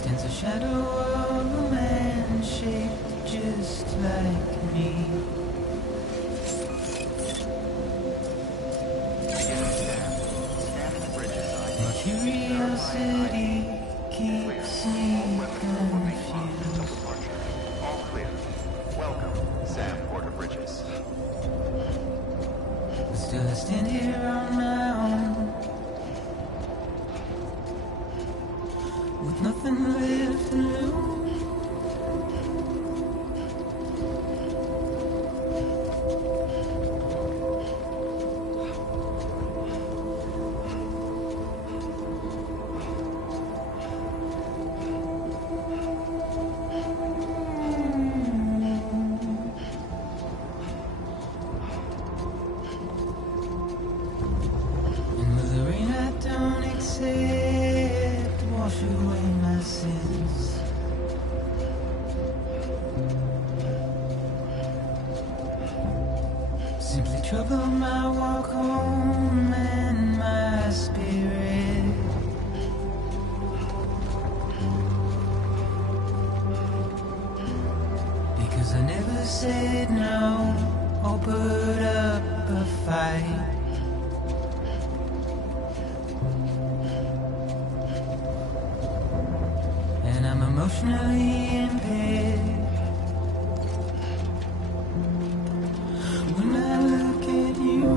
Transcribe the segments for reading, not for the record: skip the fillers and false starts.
stands a shadow of a man shaped just like me. My curiosity keeps me confused. All clear. Welcome, Sam Porter Bridges. But still I stand here on my own, with nothing left to lose. And with the rain I don't accept, wash away my sins. Simply trouble my walk home and my spirit. Because I never said no or put up a fight. And I'm emotionally impaired. When I look at you,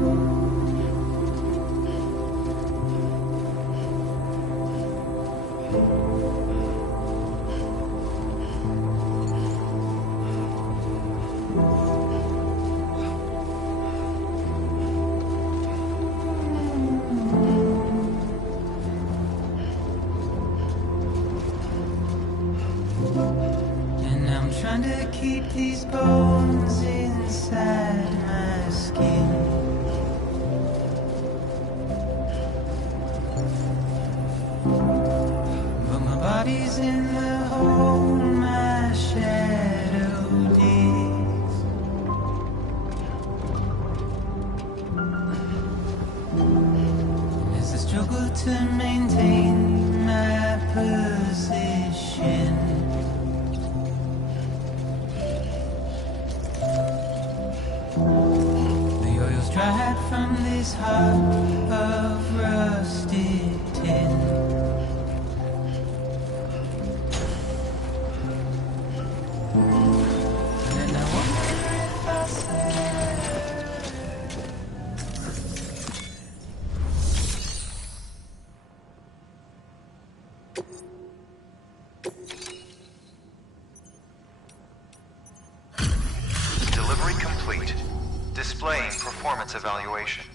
and I'm trying to keep these bones inside my skin. But my body's in the hole my shadow digs. As I struggle to maintain my position, the oil's dried from this heart of rusted tin. And I wonder if I said Delivery complete. Displaying performance evaluation.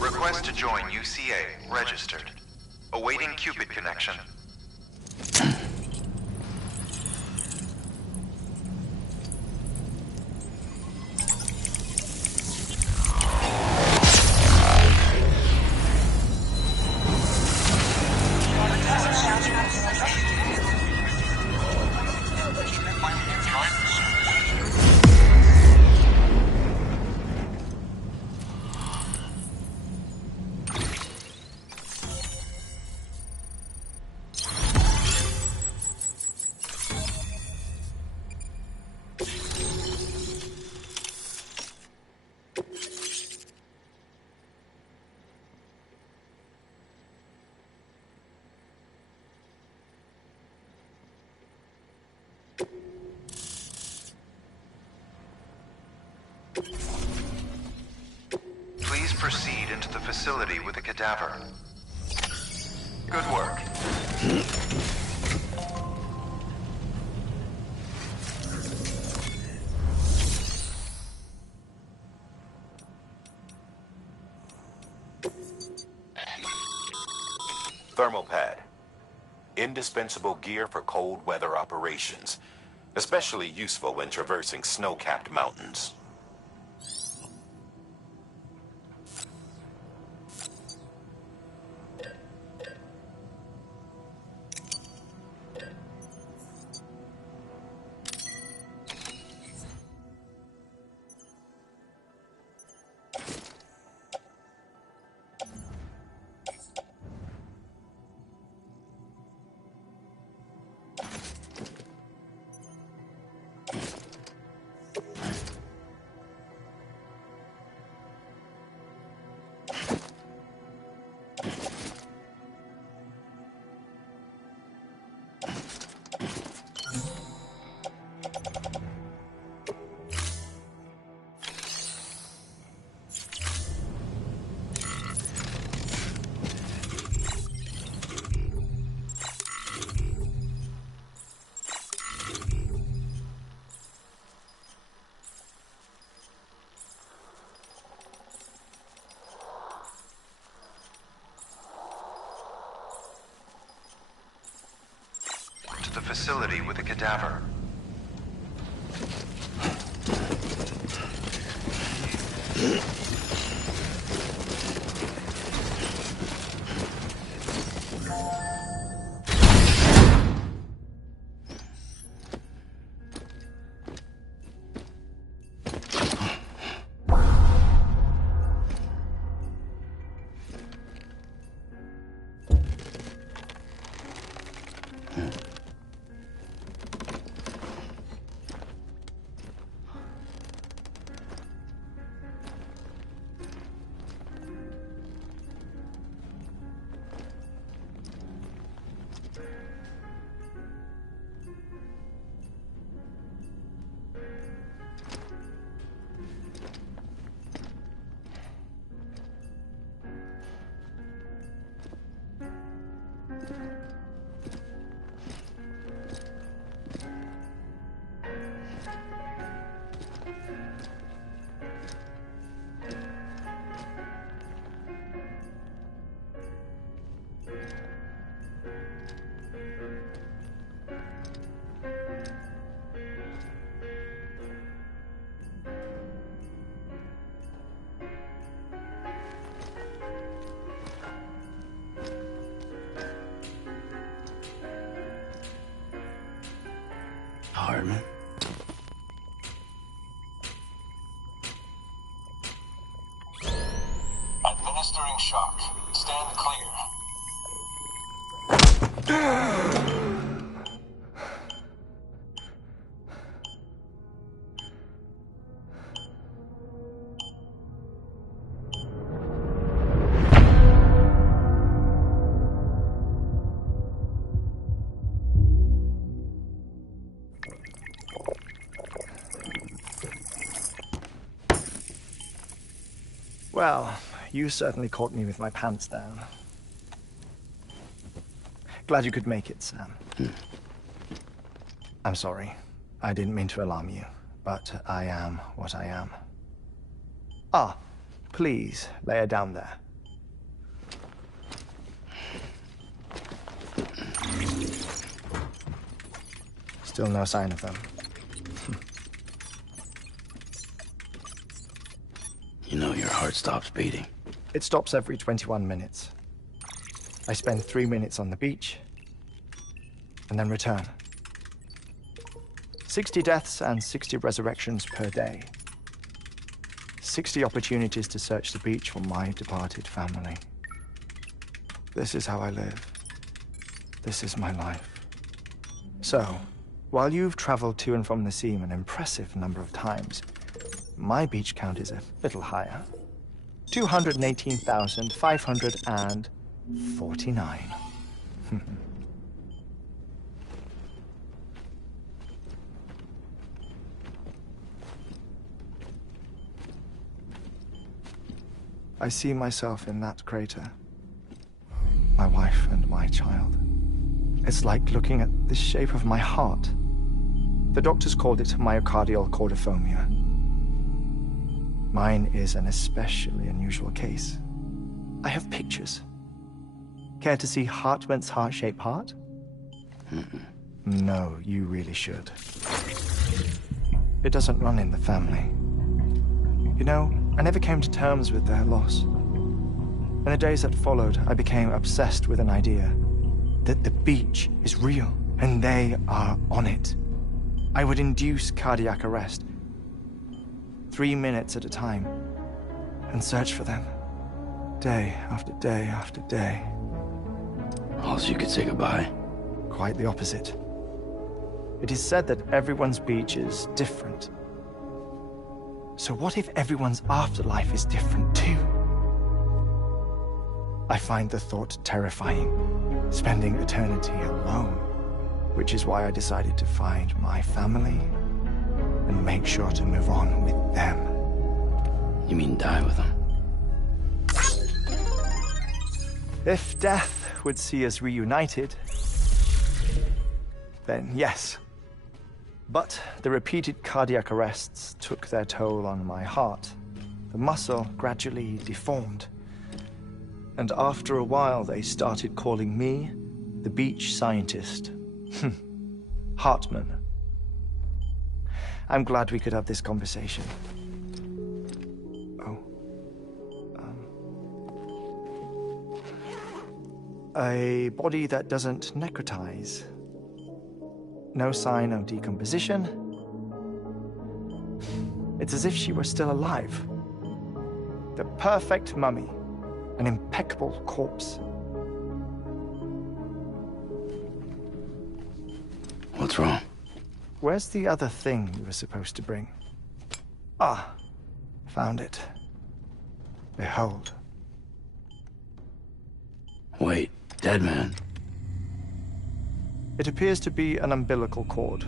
Request to join UCA. Registered. Awaiting Cupid connection. Please proceed into the facility with the cadaver. Good work. Thermal pad. Indispensable gear for cold weather operations, especially useful when traversing snow-capped mountains. To the facility with the cadaver. Hartman. Administering shock. Stand clear. Well, you certainly caught me with my pants down. Glad you could make it, Sam. I'm sorry. I didn't mean to alarm you, but I am what I am. Ah, please, lay her down there. Still no sign of them. You know your heart stops beating. It stops every 21 minutes. I spend 3 minutes on the beach, and then return. 60 deaths and 60 resurrections per day. 60 opportunities to search the beach for my departed family. This is how I live. This is my life. So, while you've traveled to and from the sea an impressive number of times, my beach count is a little higher. 218,549. I see myself in that crater. My wife and my child. It's like looking at the shape of my heart. The doctors called it myocardial cordiformia. Mine is an especially unusual case. I have pictures. Care to see Hartmann's heart-shaped heart? No, you really should. It doesn't run in the family. You know, I never came to terms with their loss. In the days that followed, I became obsessed with an idea that the beach is real, and they are on it. I would induce cardiac arrest, 3 minutes at a time, and search for them, day after day after day. Also, you could say goodbye. Quite the opposite. It is said that everyone's beach is different. So what if everyone's afterlife is different too? I find the thought terrifying, spending eternity alone, which is why I decided to find my family and make sure to move on with them. You mean die with them? If death would see us reunited, then yes. But the repeated cardiac arrests took their toll on my heart. The muscle gradually deformed. And after a while, they started calling me the beach scientist. Hartmann. I'm glad we could have this conversation. Oh. A body that doesn't necrotize. No sign of decomposition. It's as if she were still alive. The perfect mummy. An impeccable corpse. What's wrong? Where's the other thing you were supposed to bring? Ah, found it. Behold. Wait, dead man? It appears to be an umbilical cord.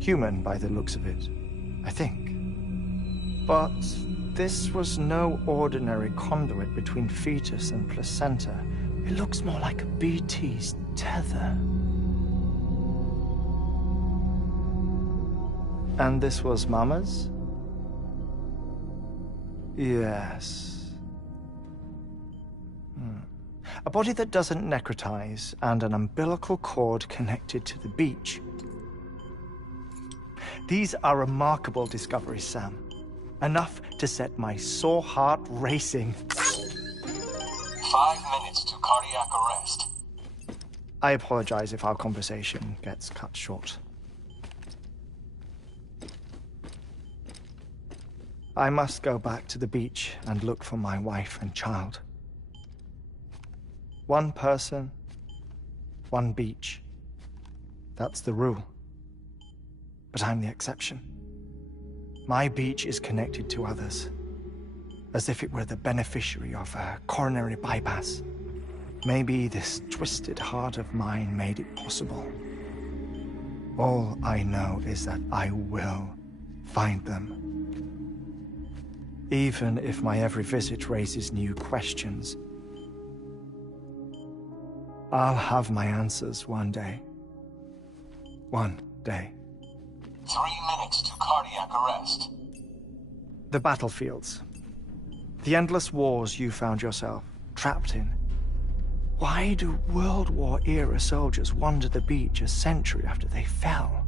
Human by the looks of it, I think. But this was no ordinary conduit between fetus and placenta. It looks more like a BT's tether. And this was Mama's? Yes. A body that doesn't necrotize and an umbilical cord connected to the beach. These are remarkable discoveries, Sam. Enough to set my sore heart racing. 5 minutes to cardiac arrest. I apologize if our conversation gets cut short. I must go back to the beach and look for my wife and child. One person, one beach. That's the rule. But I'm the exception. My beach is connected to others, as if it were the beneficiary of a coronary bypass. Maybe this twisted heart of mine made it possible. All I know is that I will find them. Even if my every visit raises new questions, I'll have my answers one day. One day. 3 minutes to cardiac arrest. The battlefields. The endless wars you found yourself trapped in. Why do World War-era soldiers wander the beach a century after they fell?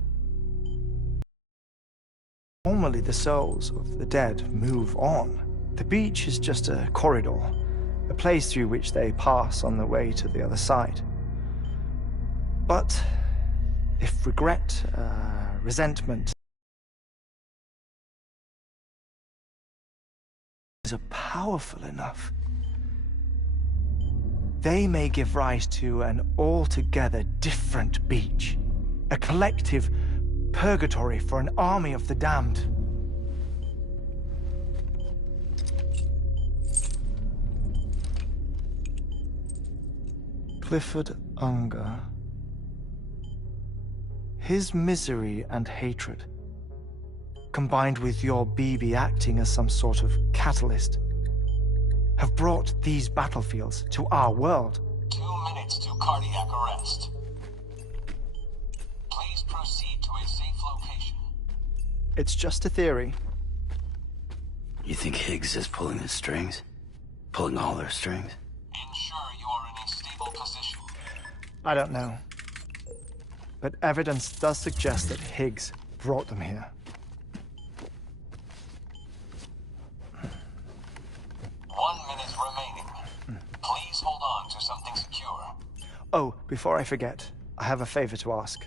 Normally the souls of the dead move on. The beach is just a corridor, a place through which they pass on the way to the other side. But if regret, resentment are powerful enough, they may give rise to an altogether different beach, a collective purgatory for an army of the damned. Clifford Unger. His misery and hatred, combined with your BB acting as some sort of catalyst, have brought these battlefields to our world. 2 minutes to cardiac arrest. Please proceed to a safe location. It's just a theory. You think Higgs is pulling the strings? Pulling all their strings? Ensure you are in a stable position. I don't know. But evidence does suggest that Higgs brought them here. 1 minute remaining. Please hold on to something secure. Oh, before I forget, I have a favor to ask.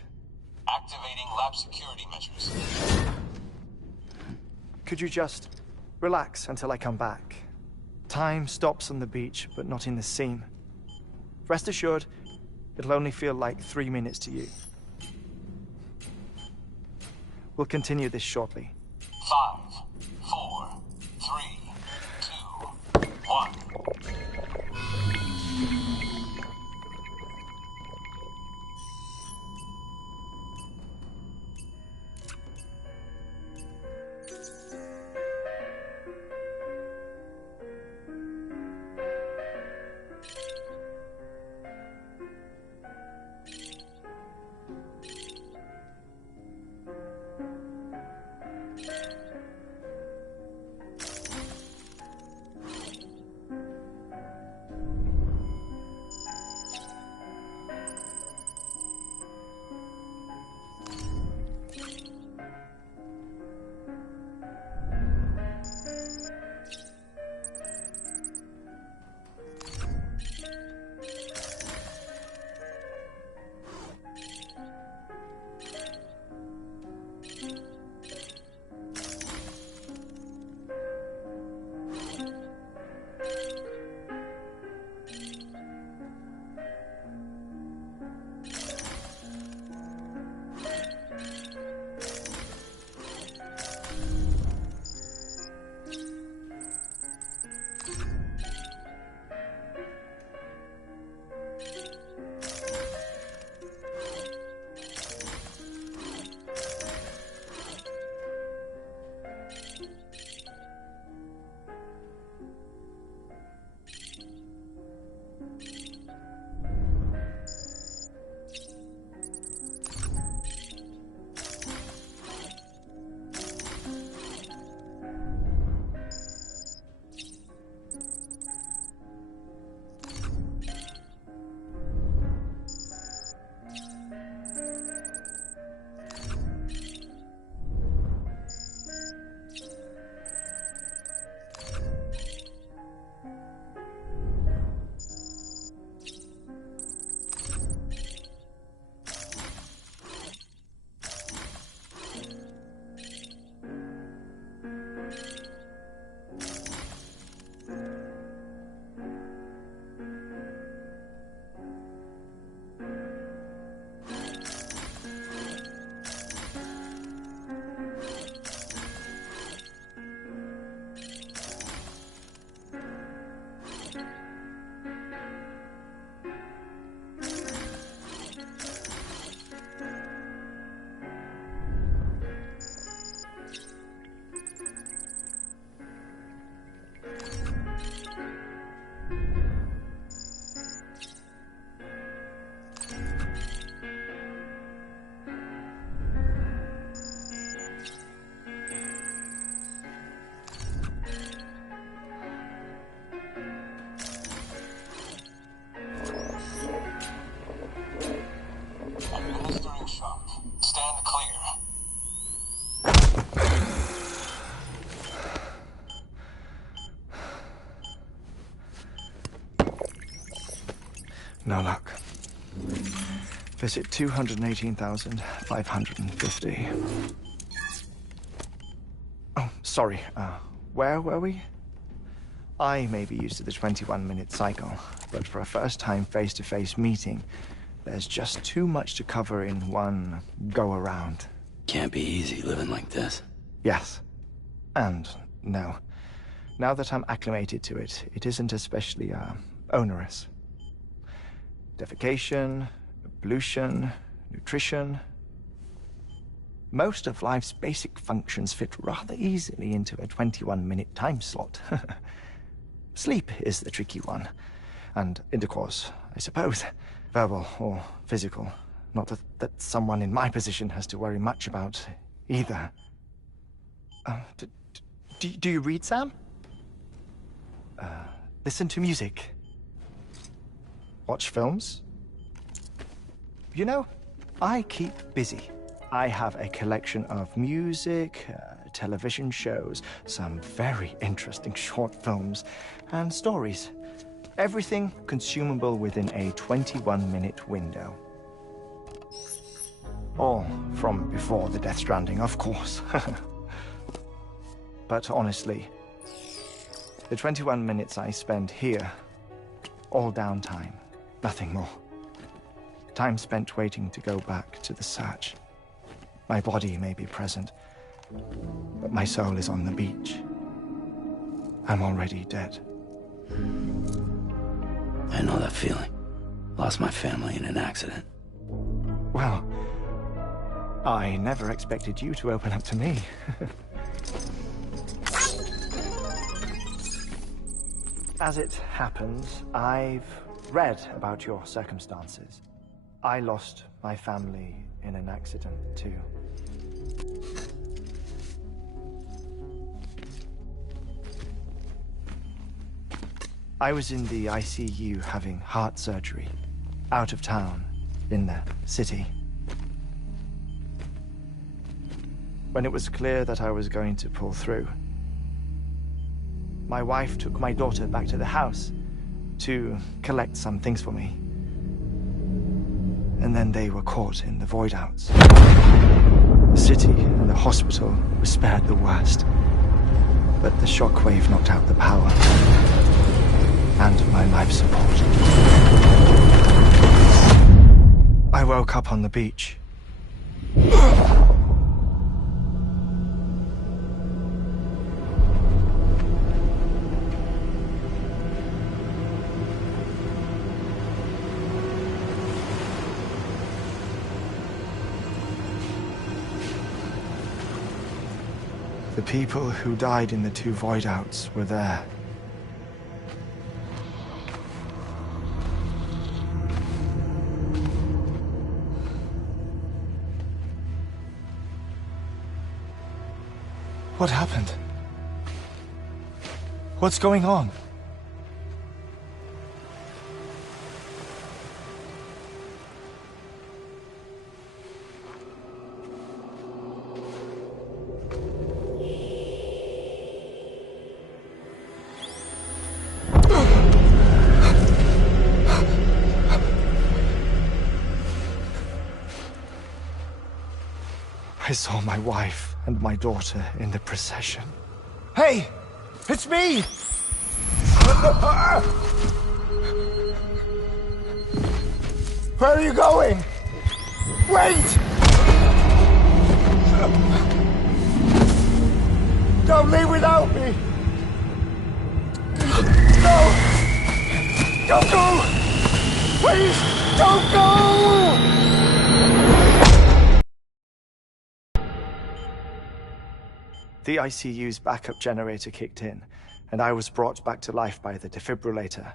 Activating lab security measures. Could you just relax until I come back? Time stops on the beach, but not in the seam. Rest assured, it'll only feel like 3 minutes to you. We'll continue this shortly. 5, 4, 3, 2, 1. No luck. Visit 218,550. Oh, sorry. Where were we? I may be used to the 21-minute cycle, but for a first-time face-to-face meeting, there's just too much to cover in one go-around. Can't be easy living like this. Yes. And no. Now that I'm acclimated to it, it isn't especially, onerous. Defecation, pollution, nutrition. Most of life's basic functions fit rather easily into a 21-minute time slot. Sleep is the tricky one. And intercourse, I suppose. Verbal or physical. Not that someone in my position has to worry much about either. Do you read, Sam? Listen to music. Watch films? You know, I keep busy. I have a collection of music, television shows, some very interesting short films, and stories. Everything consumable within a 21-minute window. All from before the Death Stranding, of course. But honestly, the 21 minutes I spend here, all downtime, nothing more. Time spent waiting to go back to the search. My body may be present, but my soul is on the beach. I'm already dead. I know that feeling. Lost my family in an accident. Well, I never expected you to open up to me. As it happens, I've read about your circumstances. I lost my family in an accident, too. I was in the ICU having heart surgery, out of town, in the city. When it was clear that I was going to pull through, my wife took my daughter back to the house to collect some things for me. And then they were caught in the void-outs. The city and the hospital were spared the worst, but the shockwave knocked out the power and my life support. I woke up on the beach. The people who died in the 2 void-outs were there. What happened? What's going on? I saw my wife and my daughter in the procession. Hey! It's me! Where are you going? Wait! Don't leave without me! No! Don't go! Please, don't go! The ICU's backup generator kicked in, and I was brought back to life by the defibrillator.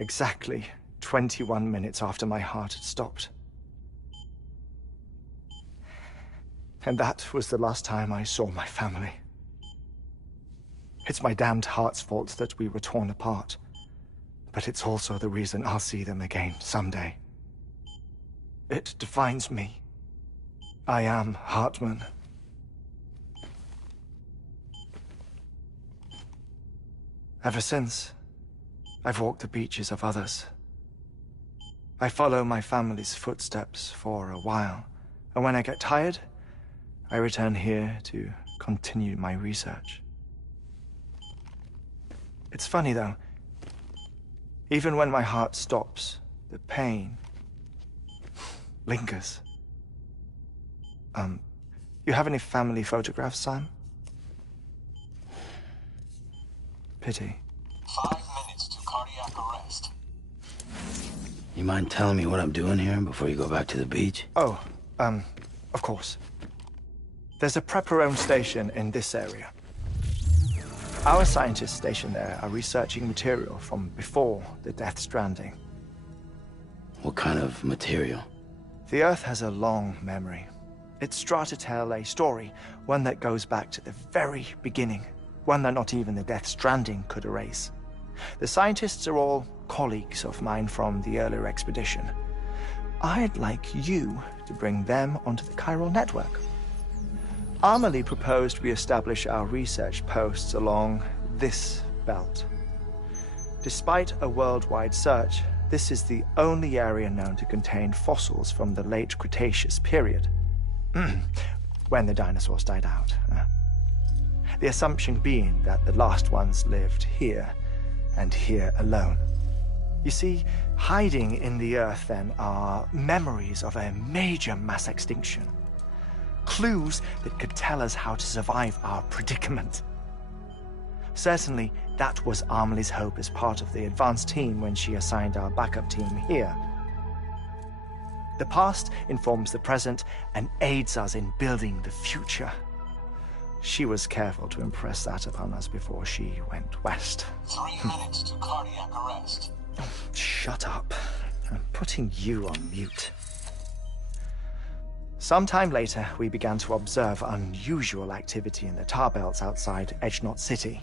Exactly 21 minutes after my heart had stopped. And that was the last time I saw my family. It's my damned heart's fault that we were torn apart, but it's also the reason I'll see them again someday. It defines me. I am Hartman. Ever since, I've walked the beaches of others. I follow my family's footsteps for a while, and when I get tired, I return here to continue my research. It's funny, though. Even when my heart stops, the pain lingers. You have any family photographs, Sam? Pity. 5 minutes to cardiac arrest. You mind telling me what I'm doing here before you go back to the beach? Oh, of course. There's a prepper-owned station in this area. Our scientists stationed there are researching material from before the Death Stranding. What kind of material? The Earth has a long memory. It's trying to tell a story, one that goes back to the very beginning, one that not even the Death Stranding could erase. The scientists are all colleagues of mine from the earlier expedition. I'd like you to bring them onto the chiral network. Amelie proposed we establish our research posts along this belt. Despite a worldwide search, this is the only area known to contain fossils from the late Cretaceous period, when the dinosaurs died out. The assumption being that the last ones lived here, and here alone. You see, hiding in the Earth, then, are memories of a major mass extinction. Clues that could tell us how to survive our predicament. Certainly, that was Amelie's hope as part of the advanced team when she assigned our backup team here. The past informs the present and aids us in building the future. She was careful to impress that upon us before she went west. 3 minutes to cardiac arrest. Shut up. I'm putting you on mute. Sometime later, we began to observe unusual activity in the tar belts outside Edgenot City.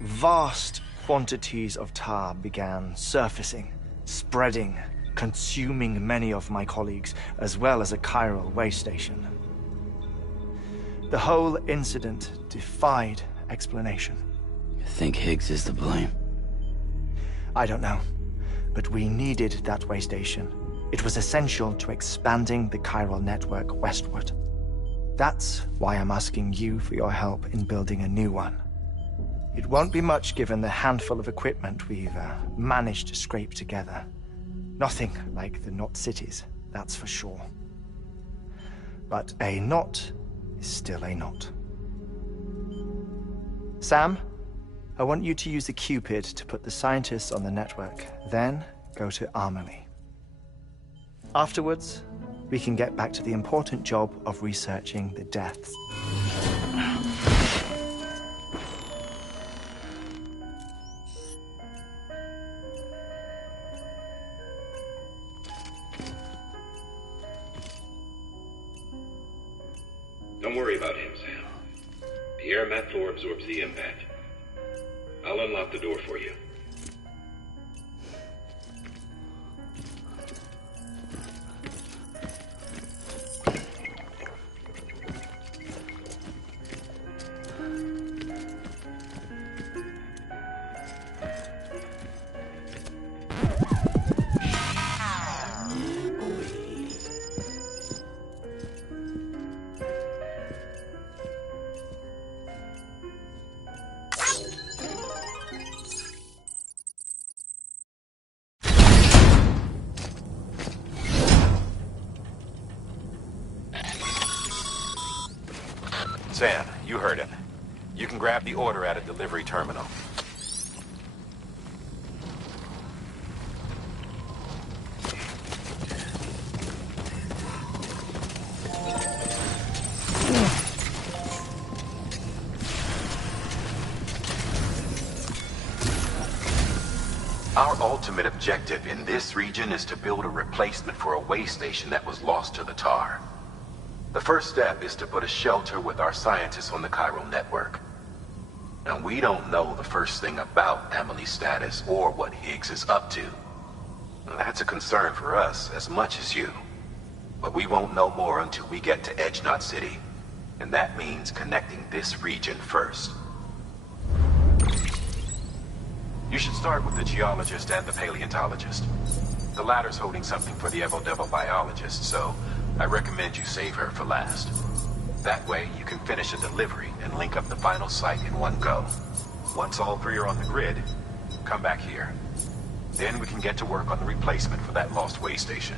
Vast quantities of tar began surfacing, spreading, consuming many of my colleagues, as well as a chiral way station. The whole incident defied explanation. You think Higgs is to blame? I don't know, but we needed that way station. It was essential to expanding the chiral network westward. That's why I'm asking you for your help in building a new one. It won't be much given the handful of equipment we've managed to scrape together. Nothing like the knot cities, that's for sure. But a knot is still a knot. Sam, I want you to use the Cupid to put the scientists on the network, then go to Amelie. Afterwards, we can get back to the important job of researching the deaths. Don't worry about him, Sam. The air mat floor absorbs the impact. I'll unlock the door for you. Sam, you heard him. You can grab the order at a delivery terminal. Our ultimate objective in this region is to build a replacement for a way station that was lost to the tar. The first step is to put a shelter with our scientists on the chiral network. Now, we don't know the first thing about Amelie's status or what Higgs is up to. That's a concern for us as much as you. But we won't know more until we get to Edgenot City. And that means connecting this region first. You should start with the geologist and the paleontologist. The latter's holding something for the Evo-Devo biologist, so I recommend you save her for last. That way, you can finish a delivery and link up the final site in one go. Once all three are on the grid, come back here. Then we can get to work on the replacement for that lost way station.